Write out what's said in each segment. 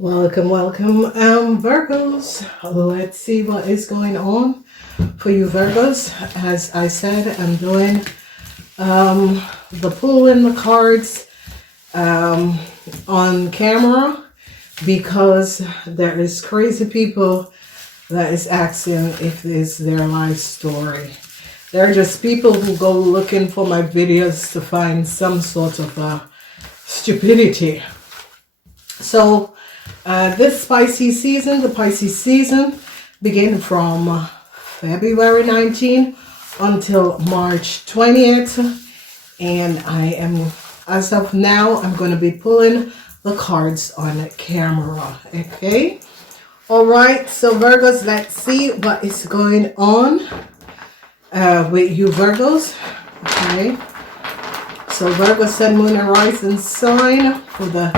Welcome, Virgos. Let's see what is going on for you, Virgos. As I said, I'm doing the pulling the cards on camera because there is crazy people that is asking if this is their life story. They're just people who go looking for my videos to find some sort of stupidity. So this Pisces season, the Pisces season, begin from February 19 until March 20th. And as of now, I'm going to be pulling the cards on camera. Okay. All right. So Virgos, let's see what is going on with you, Virgos. Okay. So Virgo, Sun, Moon, and Rising sign for the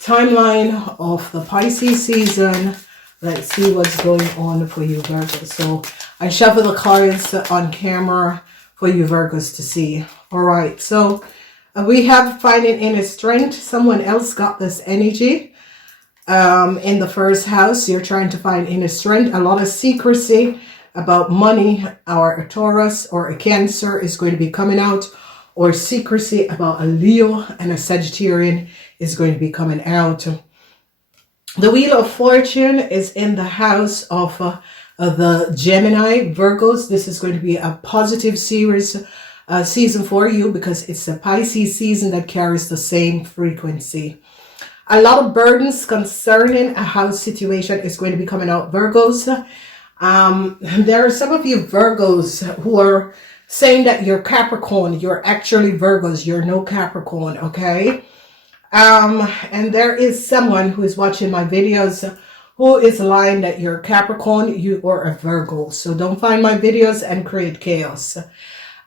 timeline of the Pisces season. Let's see what's going on for you, Virgos. So I shuffle the cards on camera for you, Virgos, to see. All right. So we have finding inner strength. Someone else got this energy in the first house. You're trying to find inner strength. A lot of secrecy about money, or a Taurus or a Cancer is going to be coming out, or secrecy about a Leo and a Sagittarian is going to be coming out. The Wheel of Fortune is in the house of the Gemini, Virgos. This is going to be a positive season for you because it's a Pisces season that carries the same frequency. A lot of burdens concerning a house situation is going to be coming out, Virgos. There are some of you Virgos who are saying that you're Capricorn. You're actually Virgos. You're no Capricorn, okay? And there is someone who is watching my videos who is lying that you're Capricorn, you are a Virgo. So don't find my videos and create chaos.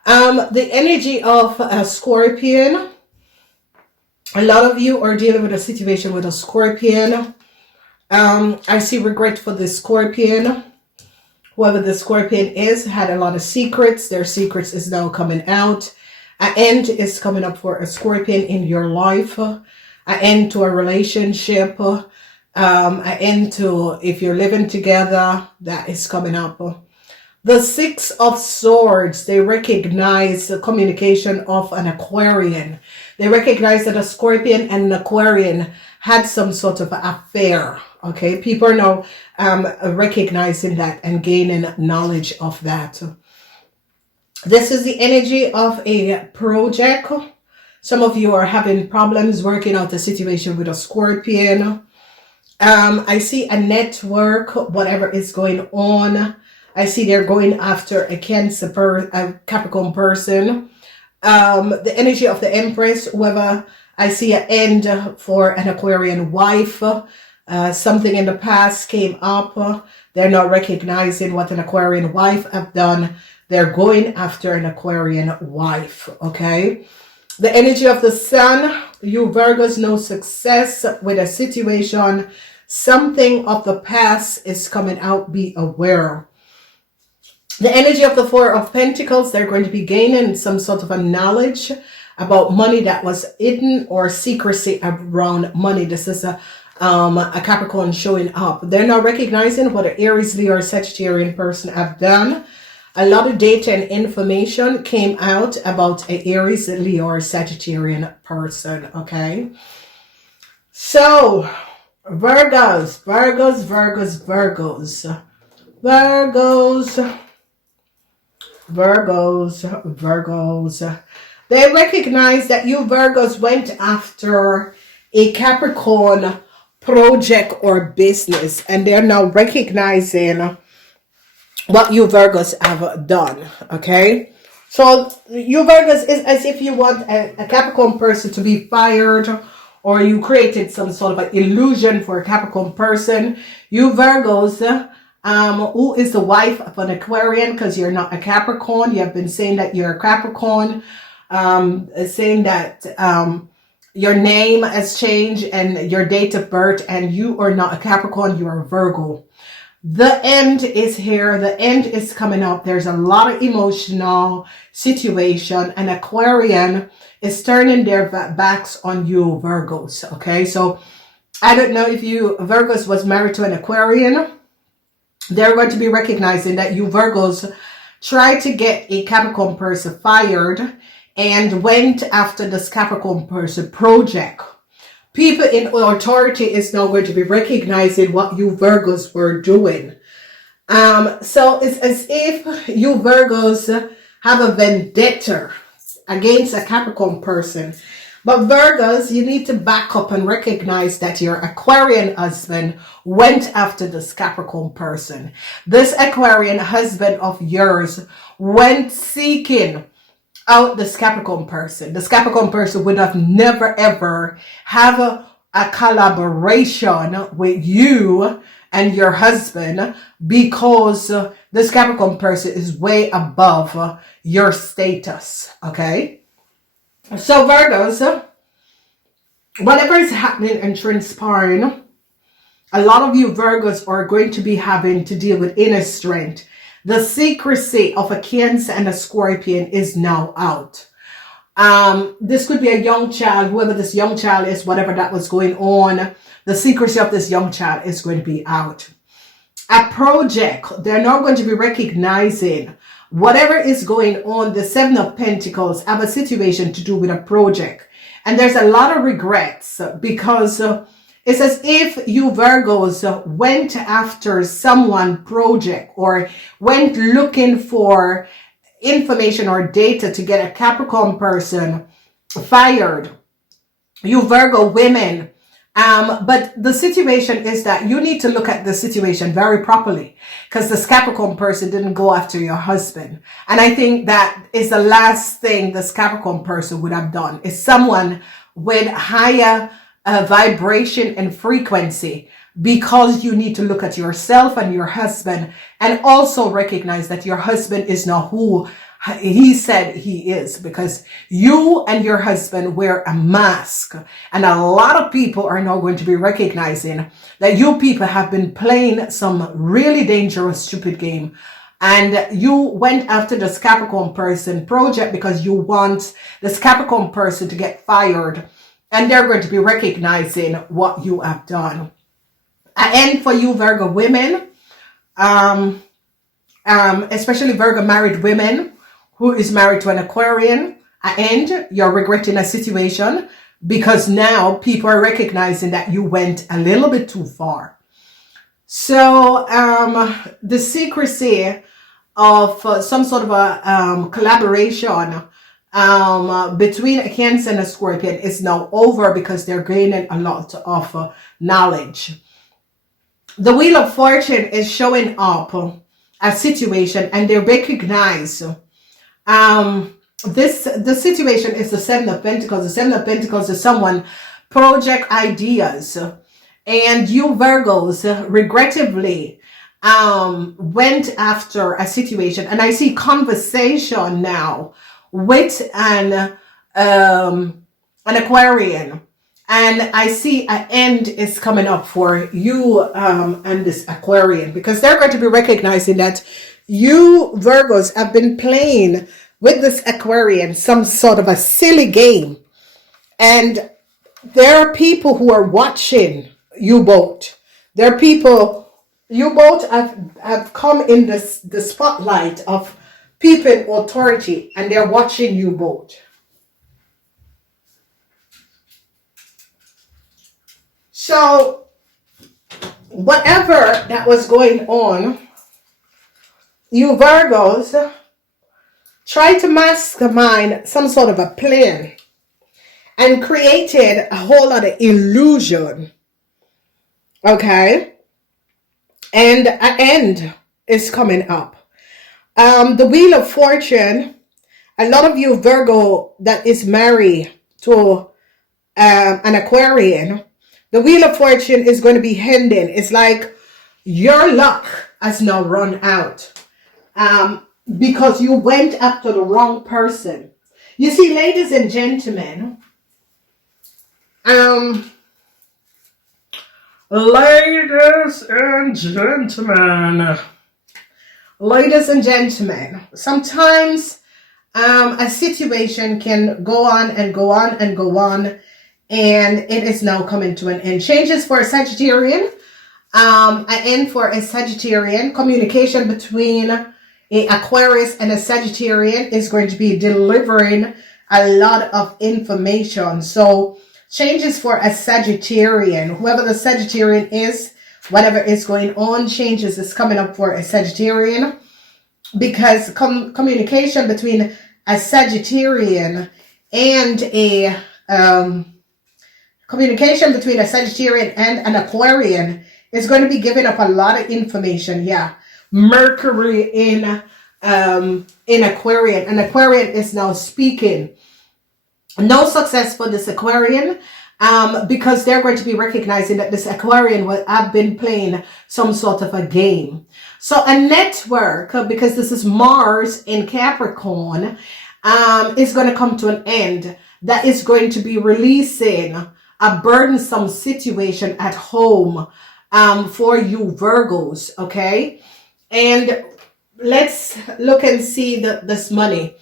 The energy of a Scorpion. A lot of you are dealing with a situation with a Scorpion. I see regret for the Scorpion. Whoever the Scorpion is had a lot of secrets. Their secrets is now coming out. An end is coming up for a Scorpion in your life. An end to a relationship. An end to if you're living together. That is coming up. The Six of Swords. They recognize the communication of an Aquarian. They recognize that a Scorpion and an Aquarian had some sort of affair. Okay, people are now recognizing that and gaining knowledge of that. This is the energy of a project. Some of you are having problems working out the situation with a Scorpion. I see a network, whatever is going on. I see they're going after a a Capricorn person. The energy of the Empress, whoever, I see an end for an Aquarian wife. Something in the past came up. They're not recognizing what an Aquarian wife have done. They're going after an Aquarian wife, okay? The energy of the Sun, you Virgos, no success with a situation. Something of the past is coming out, be aware. The energy of the Four of Pentacles, they're going to be gaining some sort of a knowledge about money that was hidden or secrecy around money. This is a Capricorn showing up. They're not recognizing what an Aries, Leo, or Sagittarian person have done. A lot of data and information came out about an Aries, Leo, or Sagittarian person, okay? So, Virgos, Virgos, Virgos, Virgos, Virgos, Virgos, Virgos. They recognize that you Virgos went after a Capricorn project or business, and they're now recognizing what you Virgos have done, okay? So you Virgos is as if you want a Capricorn person to be fired, or you created some sort of an illusion for a Capricorn person. You Virgos, who is the wife of an Aquarian, because you're not a Capricorn. You have been saying that you're a Capricorn, saying that your name has changed and your date of birth, and you are not a Capricorn, you are a Virgo. The end is here. The end is coming up. There's a lot of emotional situation. An Aquarian is turning their backs on you, Virgos. Okay, so I don't know if you Virgos was married to an Aquarian. They're going to be recognizing that you Virgos tried to get a Capricorn person fired and went after this Capricorn person project. People in authority is now going to be recognizing what you Virgos were doing. So it's as if you Virgos have a vendetta against a Capricorn person. But Virgos, you need to back up and recognize that your Aquarian husband went after this Capricorn person. This Aquarian husband of yours went seeking out this Capricorn person. This Capricorn person would have never ever have a collaboration with you and your husband because this Capricorn person is way above your status. Okay? So Virgos, whatever is happening and transpiring, a lot of you Virgos are going to be having to deal with inner strength. The secrecy of a Cancer and a Scorpion is now out. This could be a young child, whoever this young child is, whatever that was going on, the secrecy of this young child is going to be out. A project, they're now going to be recognizing whatever is going on. The Seven of Pentacles have a situation to do with a project. And there's a lot of regrets because it's as if you Virgos went after someone project or went looking for information or data to get a Capricorn person fired. You Virgo women. But the situation is that you need to look at the situation very properly because this Capricorn person didn't go after your husband. And I think that is the last thing this Capricorn person would have done is someone with higher vibration and frequency, because you need to look at yourself and your husband and also recognize that your husband is not who he said he is, because you and your husband wear a mask. And a lot of people are now going to be recognizing that you people have been playing some really dangerous, stupid game. And you went after this Capricorn person project because you want this Capricorn person to get fired. And they're going to be recognizing what you have done. And for you Virgo women, especially Virgo married women who is married to an Aquarian, and you're regretting a situation because now people are recognizing that you went a little bit too far. So the secrecy of some sort of a collaboration between a Cancer and a Scorpion is now over because they're gaining a lot of knowledge. The Wheel of Fortune is showing up a situation and they recognize the situation is the Seven of Pentacles. The Seven of Pentacles is someone project ideas, and you Virgos regrettably went after a situation, and I see conversation now with an Aquarian, and I see an end is coming up for you and this Aquarian, because they're going to be recognizing that you Virgos have been playing with this Aquarian some sort of a silly game, and there are people who are watching you both. There are people, you both have come in the spotlight of people in authority, and they're watching you both. So whatever that was going on, you Virgos tried to mastermind some sort of a plan and created a whole lot of illusion. Okay? And an end is coming up. The Wheel of Fortune, a lot of you Virgo that is married to an Aquarian, the Wheel of Fortune is going to be ending. It's like your luck has now run out. Because you went after the wrong person. You see, ladies and gentlemen, ladies and gentlemen, sometimes a situation can go on and go on and go on, and it is now coming to an end. Changes for a Sagittarian. An end for a Sagittarian. Communication between a Aquarius and a Sagittarian is going to be delivering a lot of information. So changes for a Sagittarian. Whoever the Sagittarian is, whatever is going on, changes is coming up for a Sagittarian, because communication between a Sagittarian and a an Aquarian is going to be giving up a lot of information. Yeah, Mercury in Aquarian. An Aquarian is now speaking. No success for this Aquarian, because they're going to be recognizing that this Aquarian will have been playing some sort of a game. So a network, because this is Mars in Capricorn, is going to come to an end. That is going to be releasing a burdensome situation at home for you Virgos, okay? And let's look and see this money.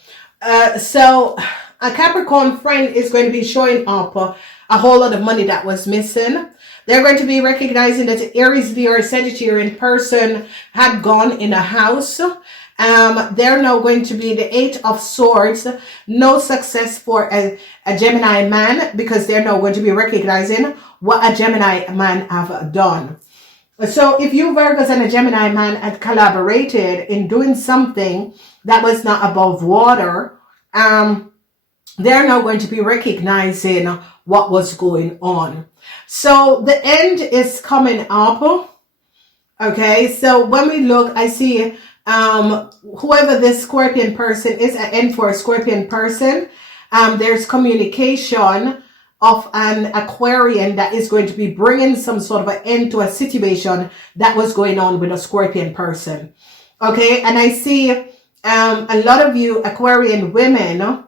So a Capricorn friend is going to be showing up a whole lot of money that was missing. They're going to be recognizing that the Aries, Leo, or Sagittarian person had gone in a house. They're now going to be the Eight of Swords. No success for a Gemini man, because they're now going to be recognizing what a Gemini man have done. So if you Virgos and a Gemini man had collaborated in doing something that was not above water, they're now going to be recognizing what was going on. So the end is coming up. Okay, so when we look, I see whoever this Scorpion person is, an end for a Scorpion person. There's communication of an Aquarian that is going to be bringing some sort of an end to a situation that was going on with a Scorpion person. Okay, and I see a lot of you Aquarian women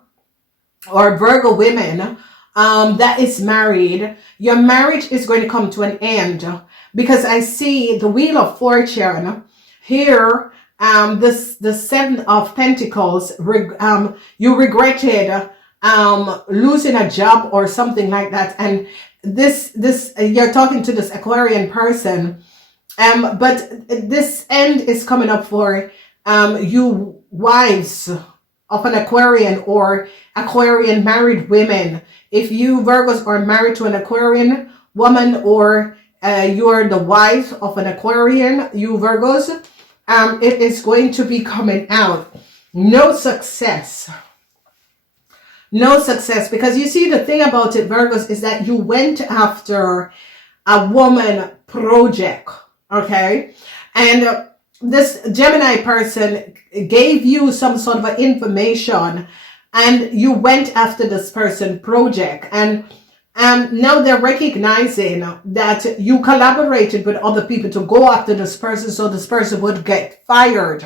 or Virgo women that is married. Your marriage is going to come to an end, because I see the Wheel of Fortune here. The Seven of Pentacles. You regretted losing a job or something like that, and this you're talking to this Aquarian person, but this end is coming up for you wives of an Aquarian or Aquarian married women. If you Virgos are married to an Aquarian woman, or you're the wife of an Aquarian, you Virgos, it is going to be coming out. No success. No success, because you see, the thing about it, Virgos, is that you went after a woman project, okay? And this Gemini person gave you some sort of information, and you went after this person project, and now they're recognizing that you collaborated with other people to go after this person, so this person would get fired.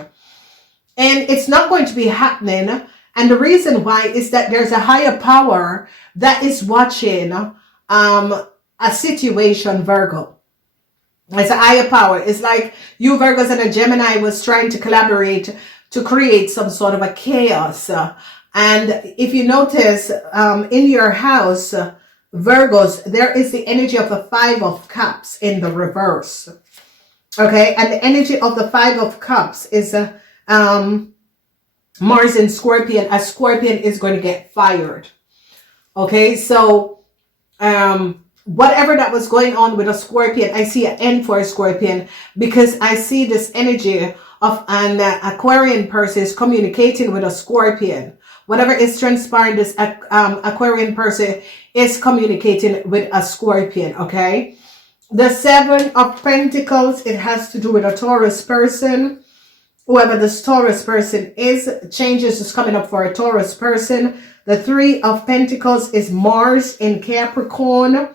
And it's not going to be happening. And the reason why is that there's a higher power that is watching a situation, Virgo. It's a higher power. It's like you Virgos and a Gemini was trying to collaborate to create some sort of a chaos. And if you notice in your house, Virgos, there is the energy of the Five of Cups in the reverse. Okay, and the energy of the Five of Cups is Mars in Scorpion. A Scorpion is going to get fired. Okay, so whatever that was going on with a Scorpion, I see an end for a Scorpion, because I see this energy of an Aquarian person is communicating with a Scorpion. Whatever is transpiring, this Aquarian person is communicating with a Scorpion, okay? The Seven of Pentacles, it has to do with a Taurus person. Whoever this Taurus person is, changes is coming up for a Taurus person. The Three of Pentacles is Mars in Capricorn.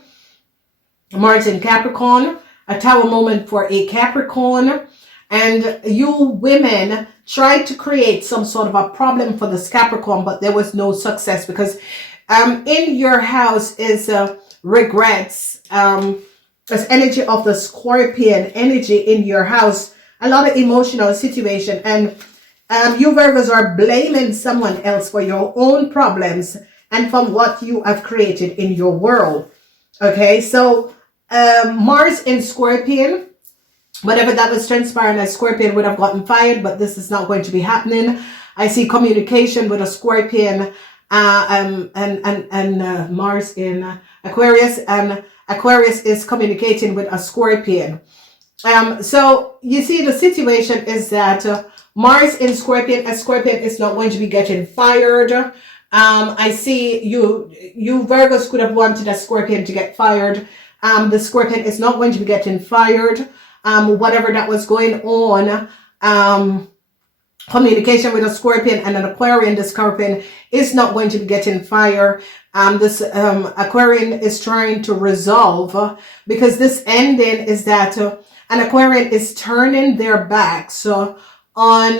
Mars in Capricorn, a tower moment for a Capricorn. And you women tried to create some sort of a problem for this Capricorn, but there was no success, because in your house is regrets. There's energy of the Scorpion, energy in your house, a lot of emotional situation. And you Virgos are blaming someone else for your own problems and from what you have created in your world. Okay, so Mars in Scorpion, whatever that was transpiring as Scorpion would have gotten fired, but this is not going to be happening. I see communication with a Scorpion and Mars in Aquarius, and Aquarius is communicating with a Scorpion. So you see the situation is that Mars in Scorpion, a Scorpion is not going to be getting fired. I see you Virgos could have wanted a Scorpion to get fired. The Scorpion is not going to be getting fired. Whatever that was going on, communication with a Scorpion and an Aquarian, the Scorpion is not going to be getting fired. This Aquarian is trying to resolve, because this ending is that an Aquarian is turning their backs on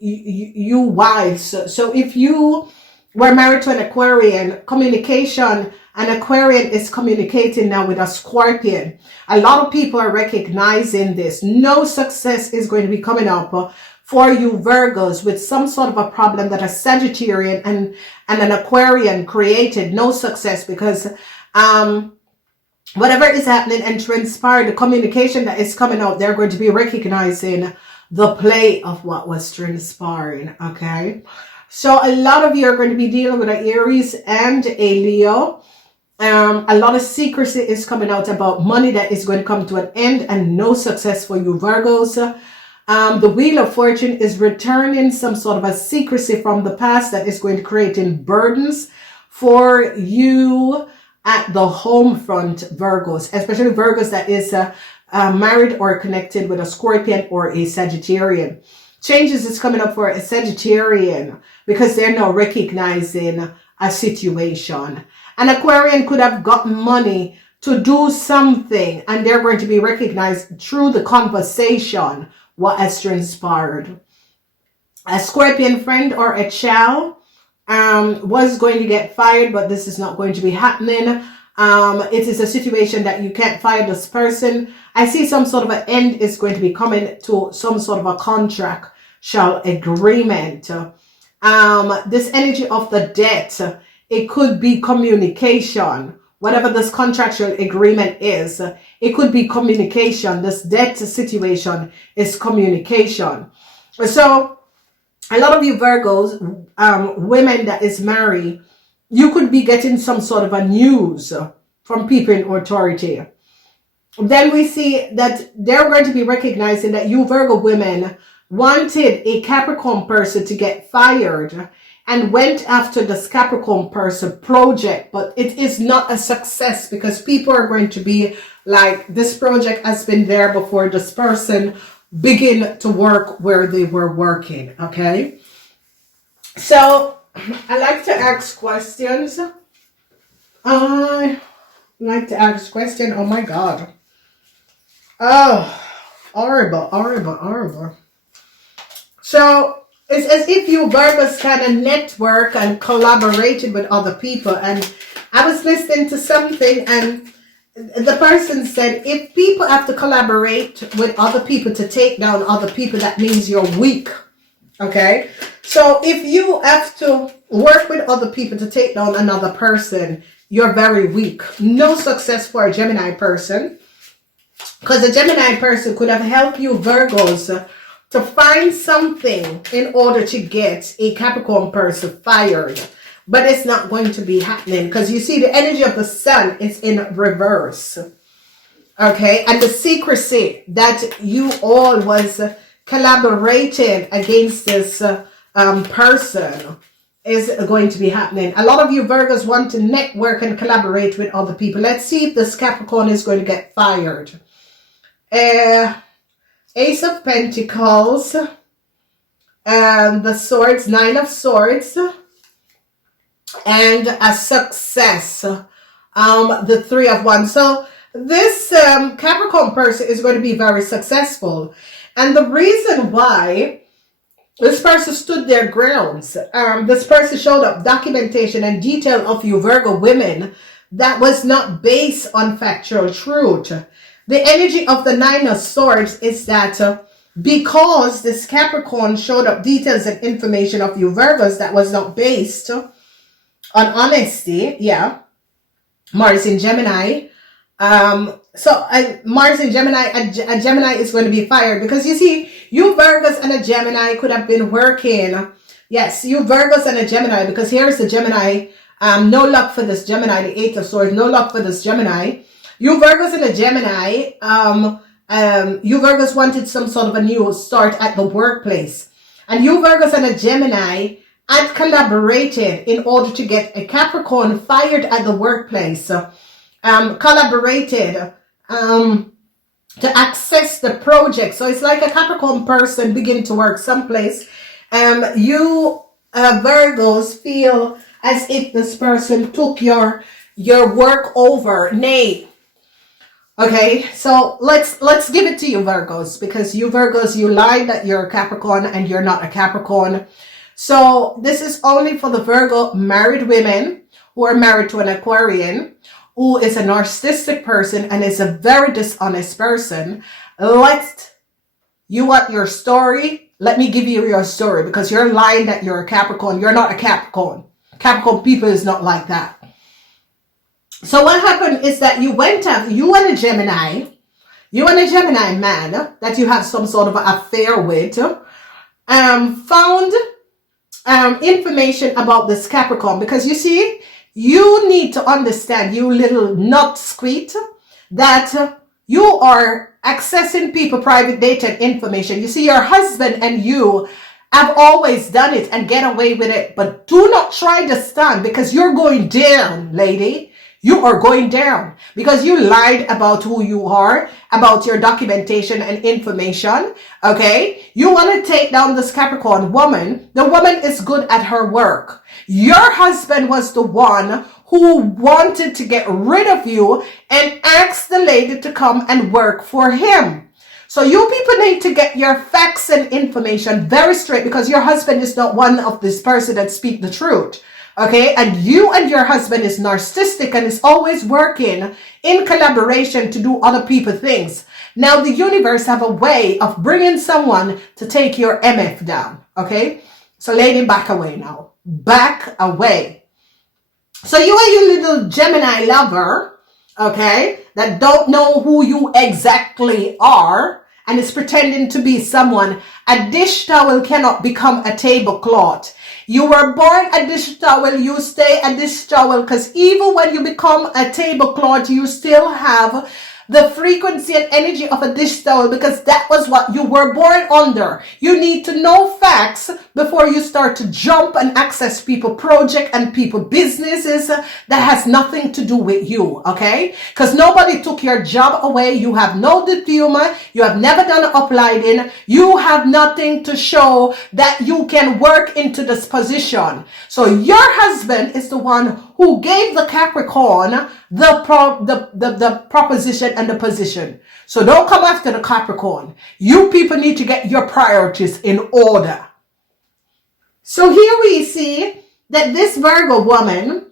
you wives. So if you were married to an Aquarian, communication, an Aquarian is communicating now with a Scorpion. A lot of people are recognizing this. No success is going to be coming up for you Virgos with some sort of a problem that a Sagittarian and an Aquarian created. No success, because whatever is happening and transpired, the communication that is coming out, they're going to be recognizing the play of what was transpiring. Okay, so a lot of you are going to be dealing with an Aries and a Leo. A lot of secrecy is coming out about money that is going to come to an end, and no success for you Virgos. The Wheel of Fortune is returning some sort of a secrecy from the past that is going to create burdens for you at the home front, Virgos, especially Virgos that is married or connected with a Scorpion or a Sagittarian. Changes is coming up for a Sagittarian because they're now recognizing a situation. An Aquarian could have gotten money to do something, and they're going to be recognized through the conversation what has transpired. A Scorpion friend or a child was going to get fired, but this is not going to be happening. It is a situation that you can't fire this person. I see some sort of an end is going to be coming to some sort of a contractual agreement. This energy of the debt, it could be communication. Whatever this contractual agreement is, it could be communication. This debt situation is communication. So a lot of you Virgos, women that is married, you could be getting some sort of a news from people in authority. Then we see that they're going to be recognizing that you Virgo women wanted a Capricorn person to get fired and went after this Capricorn person project, but it is not a success because people are going to be like, this project has been there before this person begin to work where they were working. Okay, so I like to ask questions. I like to ask questions. Oh my God. Oh, horrible, horrible, horrible. So it's as if you Virgos kind of network and collaborated with other people. And I was listening to something and the person said, if people have to collaborate with other people to take down other people, that means you're weak. Okay. So if you have to work with other people to take down another person, you're very weak. No success for a Gemini person. Because a Gemini person could have helped you Virgos to find something in order to get a Capricorn person fired. But it's not going to be happening because you see the energy of the sun is in reverse. Okay. And the secrecy that you all was collaborating against this person is going to be happening. A lot of you Virgos want to network and collaborate with other people. Let's see if this Capricorn is going to get fired. Ace of Pentacles, the Swords, Nine of Swords, and a success, the Three of Wands. So this Capricorn person is going to be very successful. And the reason why this person stood their grounds, this person showed up documentation and detail of you Virgo women that was not based on factual truth. The energy of the Nine of Swords is that because this Capricorn showed up details and information of you Virgos that was not based on honesty. Yeah. Mars in Gemini. Mars in Gemini, a Gemini is going to be fired because you see, you Virgos and a Gemini could have been working. Yes, you Virgos and a Gemini, because here's the Gemini. No luck for this Gemini, the Eight of Swords. No luck for this Gemini. You Virgos and a Gemini, you Virgos wanted some sort of a new start at the workplace. And you Virgos and a Gemini had collaborated in order to get a Capricorn fired at the workplace. Collaborated to access the project. So it's like a Capricorn person begin to work someplace. You Virgos feel as if this person took your work over. Nay. Okay, so let's give it to you Virgos, because you Virgos, you lied that you're a Capricorn and you're not a Capricorn. So this is only for the Virgo married women who are married to an Aquarian, who is a narcissistic person and is a very dishonest person. You want your story? Let me give you your story, because you're lying that you're a Capricorn. You're not a Capricorn. Capricorn people is not like that. So what happened is that you and a Gemini man that you have some sort of affair with, found information about this Capricorn, because you see, you need to understand, you little nut squeak, that you are accessing people private data and information. You see, your husband and you have always done it and get away with it, but do not try to stand, because you're going down, lady. You are going down because you lied about who you are, about your documentation and information. Okay. You want to take down this Capricorn woman. The woman is good at her work. Your husband was the one who wanted to get rid of you and asked the lady to come and work for him. So you people need to get your facts and information very straight, because your husband is not one of this person that speak the truth. Okay, and you and your husband is narcissistic and is always working in collaboration to do other people things. Now the universe have a way of bringing someone to take your MF down. Okay, so lady, back away now. Back away. So you and your little Gemini lover, okay, that don't know who you exactly are and is pretending to be someone. A dish towel cannot become a tablecloth. You were born a dish towel, you stay a dish towel, because even when you become a tablecloth, you still have the frequency and energy of a dish towel, because that was what you were born under. You need to know facts before you start to jump and access people project and people businesses that has nothing to do with you, okay? Because nobody took your job away. You have no diploma. You have never done uplighting. You have nothing to show that you can work into this position. So your husband is the one who gave the Capricorn the proposition and the position. So don't come after the Capricorn. You people need to get your priorities in order. So here we see that this Virgo woman,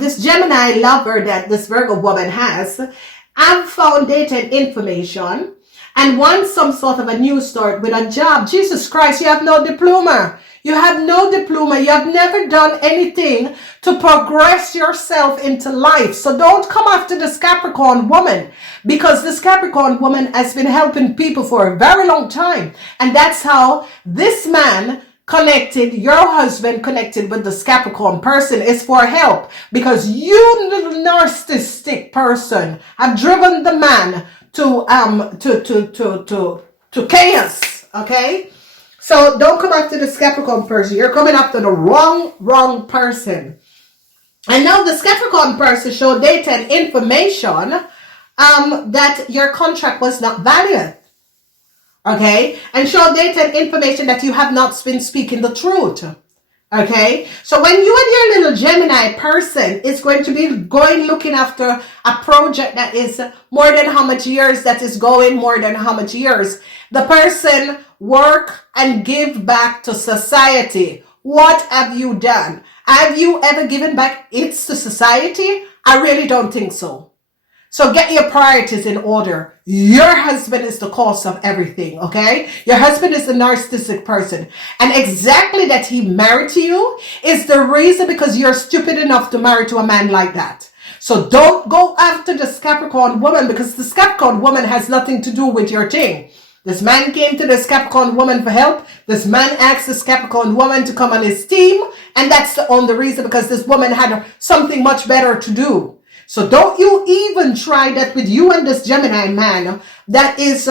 this Gemini lover that this Virgo woman has, have found data and information and want some sort of a new start with a job. Jesus Christ, you have no diploma. You have no diploma. You have never done anything to progress yourself into life. So don't come after this Capricorn woman, because this Capricorn woman has been helping people for a very long time. And that's how this man connected, your husband connected with this Capricorn person, is for help, because you little narcissistic person have driven the man to chaos. Okay. So don't come after this Capricorn person. You're coming after the wrong person. And now this Capricorn person showed data and information that your contract was not valid. Okay? And showed data and information that you have not been speaking the truth. Okay? So when you and your little Gemini person is going to be going looking after a project that is more than how much years that is going, more than how much years, the person work and give back to society. What have you done? Have you ever given back it to society? I really don't think so. So get your priorities in order. Your husband is the cause of everything, okay? Your husband is a narcissistic person. And exactly that he married to you is the reason because you're stupid enough to marry to a man like that. So don't go after this Capricorn woman because this Capricorn woman has nothing to do with your thing. This man came to this Capricorn woman for help. This man asked this Capricorn woman to come on his team. And that's the only reason because this woman had something much better to do. So don't you even try that with you and this Gemini man. That is,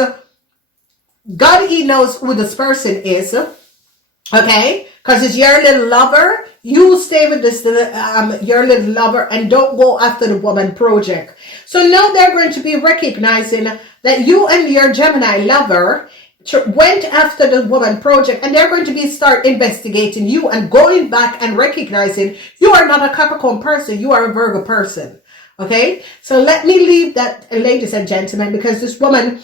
God, he knows who this person is. Okay? Because it's your little lover. You stay with this, your little lover and don't go after the woman project. So now they're going to be recognizing that you and your Gemini lover went after the woman project and they're going to be start investigating you and going back and recognizing you are not a Capricorn person. You are a Virgo person. Okay, so let me leave that, ladies and gentlemen, because this woman,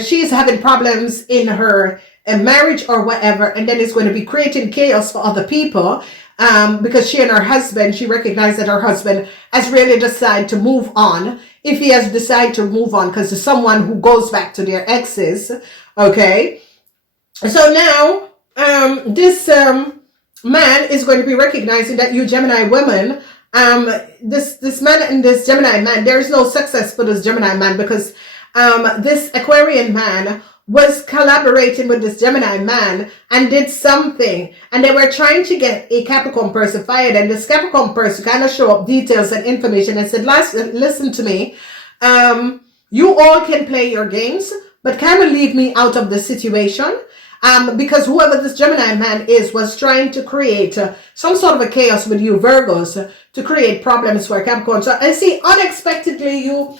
she's having problems in her marriage or whatever, and then it's going to be creating chaos for other people because she and her husband, she recognized that her husband has really decided to move on. If he has decided to move on, because there's someone who goes back to their exes, okay? So now, this man is going to be recognizing that you Gemini women, this man and this Gemini man, there is no success for this Gemini man because this Aquarian man was collaborating with this Gemini man and did something, and they were trying to get a Capricorn person fired, and this Capricorn person kind of show up details and information and said, listen to me, you all can play your games, but kind of leave me out of the situation. Because whoever this Gemini man is was trying to create some sort of a chaos with you Virgos to create problems for Capricorn. So I see unexpectedly you,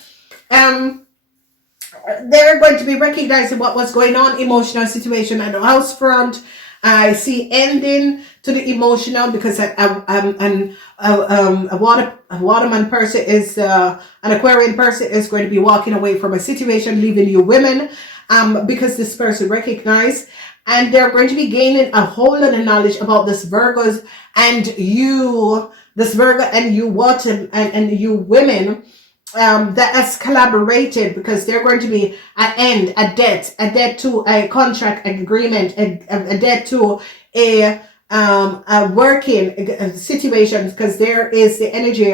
they're going to be recognizing what was going on, emotional situation at the house front. I see ending to the emotional because a waterman person is, an Aquarian person is going to be walking away from a situation, leaving you women, because this person recognized. And they're going to be gaining a whole lot of knowledge about this Virgos and you, this Virgo and you water and you women that has collaborated because they're going to be a debt to a contract agreement, a debt to a working situation because there is the energy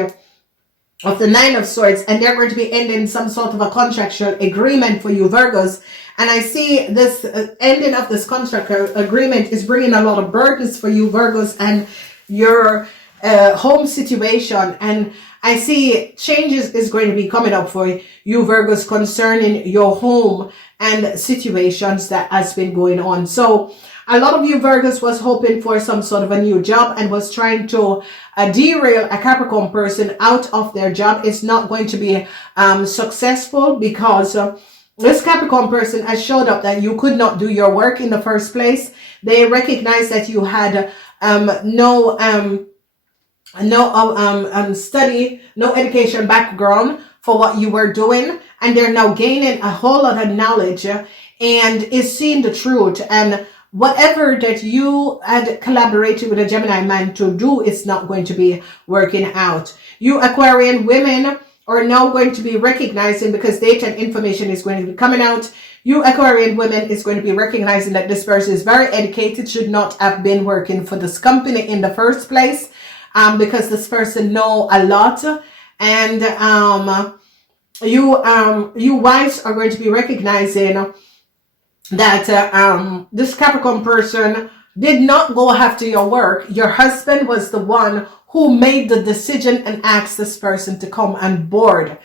of the Nine of Swords, and they're going to be ending some sort of a contractual agreement for you Virgos. And I see this ending of this contract agreement is bringing a lot of burdens for you Virgos and your home situation. And I see changes is going to be coming up for you Virgos concerning your home and situations that has been going on. So a lot of you Virgos was hoping for some sort of a new job and was trying to derail a Capricorn person out of their job. It's not going to be successful because this Capricorn person has showed up that you could not do your work in the first place. They recognize that you had no study, no education background for what you were doing, and they're now gaining a whole lot of knowledge and is seeing the truth. And whatever that you had collaborated with a Gemini man to do is not going to be working out. You Aquarian women are now going to be recognizing, because data and information is going to be coming out, you Aquarian women is going to be recognizing that this person is very educated, should not have been working for this company in the first place, because this person know a lot. And you wives are going to be recognizing that this Capricorn person did not go after your work. Your husband was the one who made the decision and asked this person to come on board.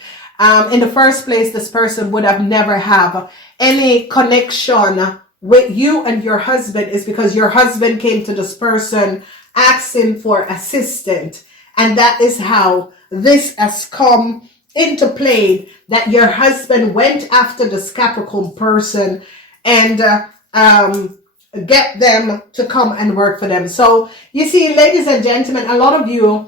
In the first place, this person would have never have any connection with you and your husband, is because your husband came to this person asking for assistance. And that is how this has come into play, that your husband went after this Capricorn person and get them to come and work for them. So you see, ladies and gentlemen, a lot of you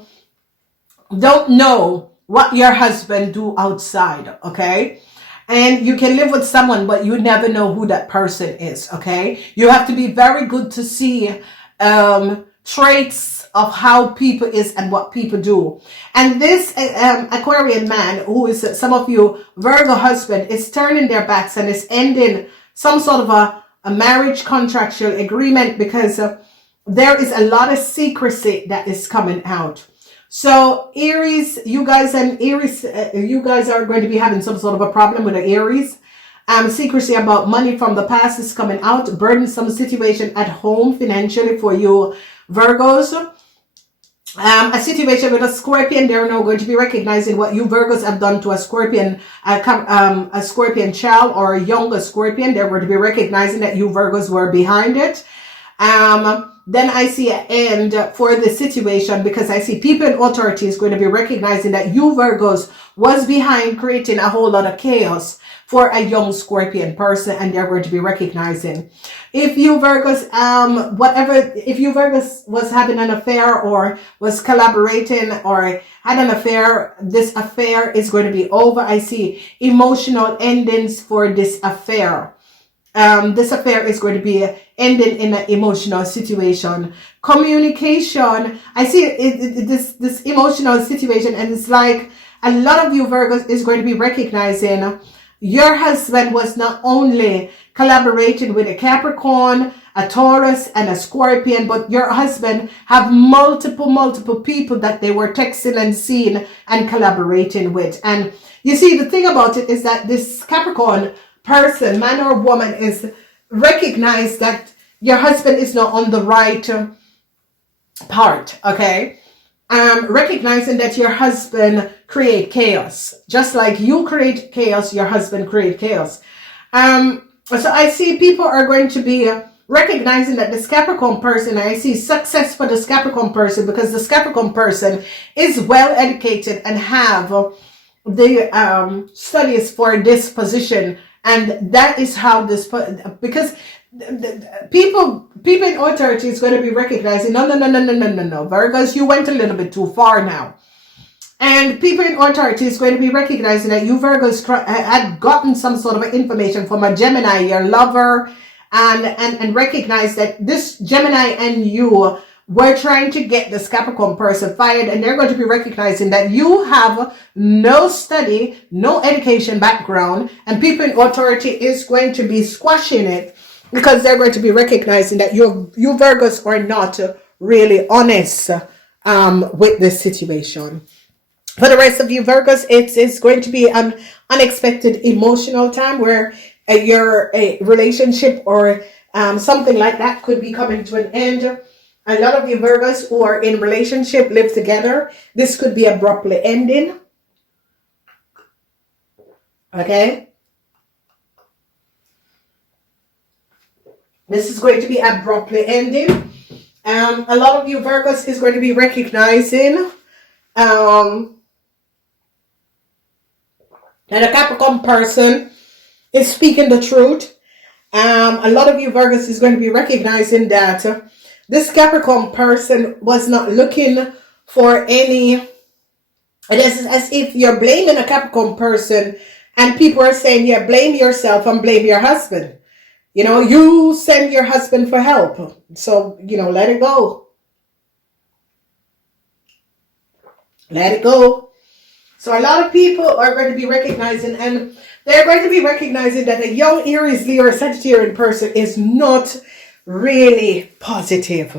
don't know what your husband do outside, okay? And you can live with someone, but you never know who that person is, okay? You have to be very good to see traits of how people is and what people do. And this Aquarian man, who is some of you Virgo husband, is turning their backs and is ending some sort of a marriage contractual agreement, because there is a lot of secrecy that is coming out. So Aries, you guys you guys are going to be having some sort of a problem with the Aries. Secrecy about money from the past is coming out. Burdensome situation at home financially for you Virgos. A situation with a Scorpion. They're now going to be recognizing what you Virgos have done to a Scorpion, a Scorpion child or a younger Scorpion. They're going to be recognizing that you Virgos were behind it. Then I see an end for the situation, because I see people in authority is going to be recognizing that you Virgos was behind creating a whole lot of chaos for a young Scorpion person, and they're going to be recognizing. If you Virgos, if you Virgos was having an affair or was collaborating or had an affair, this affair is going to be over. I see emotional endings for this affair. This affair is going to be ending in an emotional situation. Communication, I see this emotional situation, and it's like a lot of you Virgos is going to be recognizing your husband was not only collaborating with a Capricorn, a Taurus, and a Scorpion, but your husband have multiple people that they were texting and seeing and collaborating with. And you see, the thing about it is that this Capricorn person, man or woman, is recognize that your husband is not on the right part, okay? Recognizing that your husband create chaos. Just like you create chaos, your husband create chaos. So I see people are going to be recognizing that this Capricorn person, I see success for this Capricorn person, because this Capricorn person is well educated and have the studies for this position. And that is how this, because people in authority is going to be recognizing, no, Virgos, you went a little bit too far now. And people in authority is going to be recognizing that you Virgos had gotten some sort of information from a Gemini, your lover, and recognize that this Gemini and you were trying to get this Capricorn person fired, and they're going to be recognizing that you have no study, no education background, and people in authority is going to be squashing it, because they're going to be recognizing that you Virgos are not really honest with this situation. For the rest of you Virgos, it's going to be an unexpected emotional time where your relationship or something like that could be coming to an end. A lot of you Virgos who are in relationship, live together, this could be abruptly ending. Okay? This is going to be abruptly ending. A lot of you Virgos is going to be recognizing that a Capricorn person is speaking the truth. A lot of you Virgos is going to be recognizing that this Capricorn person was not looking for any, it is as if you're blaming a Capricorn person and people are saying, yeah, blame yourself and blame your husband. You know, you send your husband for help. So, you know, let it go. Let it go. So a lot of people are going to be recognizing, and they're going to be recognizing that a young Aries, Leo, or Sagittarian person is not really positive.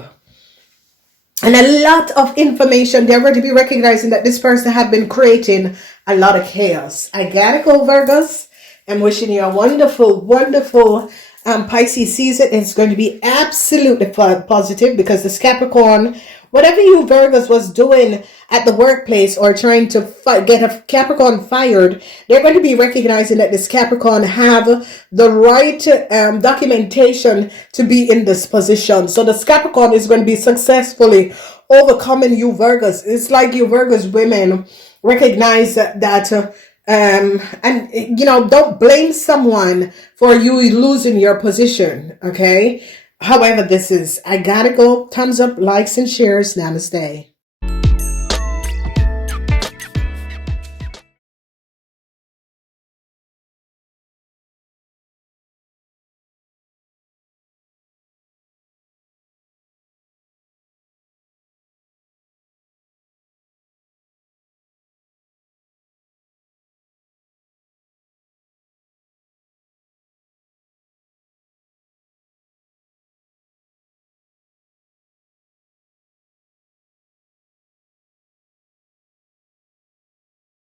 And a lot of information, they're going to be recognizing that this person have been creating a lot of chaos. I gotta go, Virgos. I'm wishing you a wonderful Pisces season. It's going to be absolutely positive, because this Capricorn, whatever you Virgos was doing at the workplace or trying to get a Capricorn fired, they're going to be recognizing that this Capricorn have the right documentation to be in this position. So this Capricorn is going to be successfully overcoming you Virgos. It's like you Virgos women recognize that and you know, don't blame someone for you losing your position, okay? However this is, I gotta go. Thumbs up, likes, and shares. Namaste.